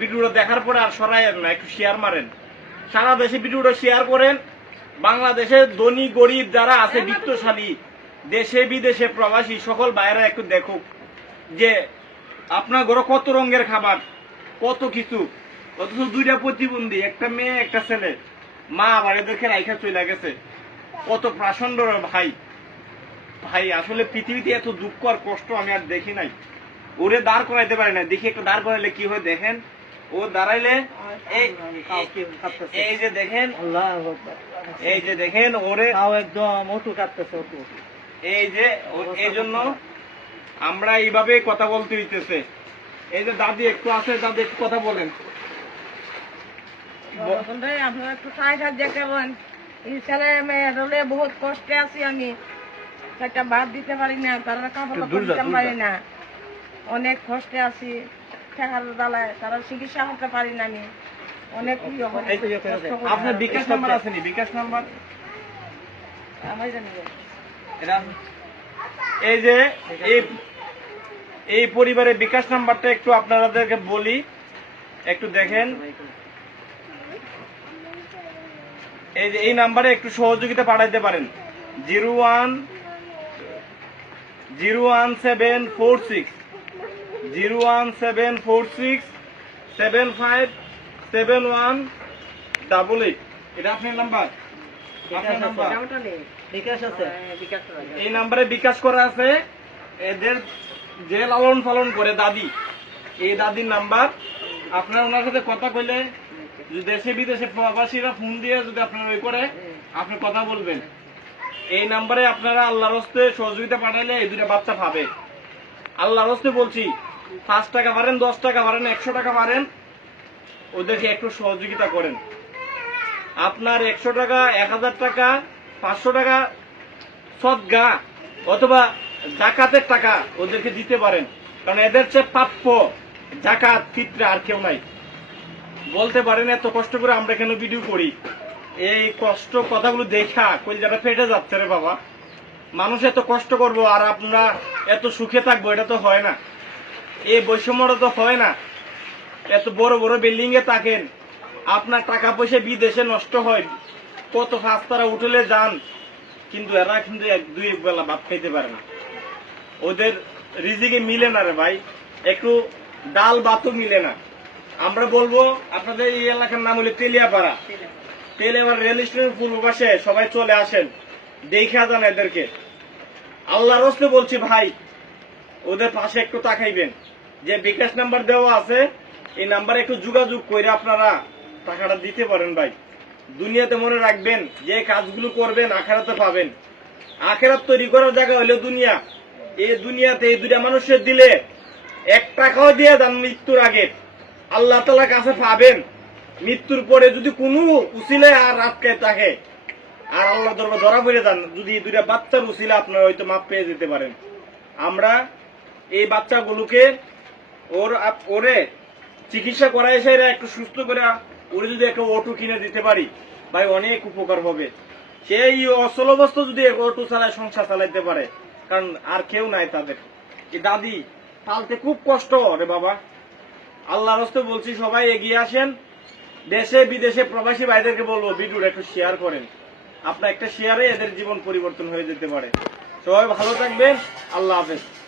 ভিডিওটা দেখার পরে আর সরাইয়ের না একটু শেয়ার মারেন সারা দেশে ভিডিওটা শেয়ার করেন বাংলাদেশে ধনী গরিব যারা আছে বিত্তশালী দেশে বিদেশে প্রবাসী সকল বাইরে একটু দেখুক যে আপনার ঘরে কত রঙের খাবার কত কিছু অথচ দুইটা প্রতিবন্ধী একটা মেয়ে একটা ছেলে মা আবার এদেরকে রাইখা চলে গেছে কত প্রাচন্ড ভাই ভাই আসলে পৃথিবীতে এত দুঃখ আর কষ্ট আমি আর দেখি নাই ওরে দাঁড় করাইতে পারে না দেখি একটু দাঁড় করাইলে কি হয় দেখেন ও দাঁড়াইলে আচ্ছা, এই যে দেখেন এই যে দেখেন ওরে একদম অটু কাটতেছে অটু এই যে এই জন্য আমরা এইভাবে কথা বলতে হইতেছে এই যে দাদি একটু আছে দাদি একটু কথা বলেন আপনারা একটু বহুত কষ্টে আছি আমি একটা দিতে পারি না তারা পারি না অনেক কষ্টে আছি দালায় তারা চিকিৎসা পারি না আমি অনেক আপনার বিকাশ নাম্বার আছে নি বিকাশ নাম্বার আমি জানি এই যে এই এই পরিবারের বিকাশ নাম্বারটা একটু আপনাদেরকে বলি একটু দেখেন এই যে এই নাম্বারে একটু সহযোগিতা পাঠাইতে পারেন zero one zero one seven four six zero one seven four six seven five seven one double eight এটা আপনার নাম্বার নাম্বার হ্যাঁ, আছে এই নাম্বারে বিকাশ করা আছে এদের যে লালন পালন করে দাদি এই দাদির নাম্বার আপনার ওনার সাথে কথা কইলে দেশে বিদেশে প্রবাসীরা ফোন দিয়ে যদি আপনারা ওই করে হ্যাঁ। আপনি কথা বলবেন এই নাম্বারে আপনারা আল্লাহর হস্তে সহযোগিতা পাঠাইলে এই দুটা বাচ্চা পাবে আল্লাহর হস্তে বলছি পাঁচ টাকা পারেন দশ টাকা পারেন একশো টাকা পারেন ওদেরকে একটু সহযোগিতা করেন আপনার একশো টাকা এক হাজার টাকা পাঁচশো টাকা সব গা অথবা জাকাতের টাকা ওদেরকে দিতে পারেন কারণ এদের চেয়ে প্রাপ্য জাকাত ফিতরা আর কেউ নাই বলতে পারেন এত কষ্ট করে আমরা কেন ভিডিও করি এই কষ্ট কথাগুলো দেখা কই যারা ফেটে যাচ্ছে রে বাবা মানুষ এত কষ্ট করবো আর আপনারা এত সুখে থাকবো এটা তো হয় না এই বৈষম্যটা তো হয় না এত বড় বড় বিল্ডিং এ থাকেন আপনার টাকা পয়সা বিদেশে নষ্ট হয় কত রাস্তারা উঠলে যান কিন্তু এরা কিন্তু এক দুই বেলা ভাত খাইতে পারে না ওদের রিজিকে মিলে না রে ভাই একটু ডাল ভাতও মিলে না আমরা বলবো আপনাদের এই এলাকার নাম হলো তেলিয়াপাড়া তেলিয়াপাড়া রেল স্টেশনের পূর্ব পাশে সবাই চলে আসেন দেখা যান এদেরকে আল্লাহ রসলে বলছি ভাই ওদের পাশে একটু তাকাইবেন যে বিকাশ নাম্বার দেওয়া আছে এই নাম্বারে একটু যোগাযোগ করে আপনারা টাকাটা দিতে পারেন ভাই দুনিয়াতে মনে রাখবেন যে কাজগুলো করবেন আখেরাতে পাবেন আখেরাত তৈরি করার জায়গা হলো দুনিয়া এই দুনিয়াতে এই দুটা মানুষের দিলে এক টাকাও দিয়ে দেন মৃত্যুর আগে আল্লাহ তালা কাছে পাবেন মৃত্যুর পরে যদি কোনো উচিলে আর আটকায় থাকে আর আল্লাহ দরবার ধরা পড়ে যান যদি এই দুইটা বাচ্চার উচিলে আপনারা হয়তো মাপ পেয়ে যেতে পারেন আমরা এই বাচ্চাগুলোকে ওর ওরে চিকিৎসা করা এসে একটু সুস্থ করে ওরে যদি একটা অটো কিনে দিতে পারি ভাই অনেক উপকার হবে সেই অচল অবস্থা যদি অটো চালায় সংসার চালাইতে পারে কারণ আর কেউ নাই তাদের এই দাদি পালতে খুব কষ্ট রে বাবা আল্লাহর হস্তে বলছি সবাই এগিয়ে আসেন দেশে বিদেশে প্রবাসী ভাইদেরকে বলবো ভিডিওটা একটু শেয়ার করেন আপনার একটা শেয়ারে এদের জীবন পরিবর্তন হয়ে যেতে পারে সবাই ভালো থাকবেন আল্লাহ হাফেজ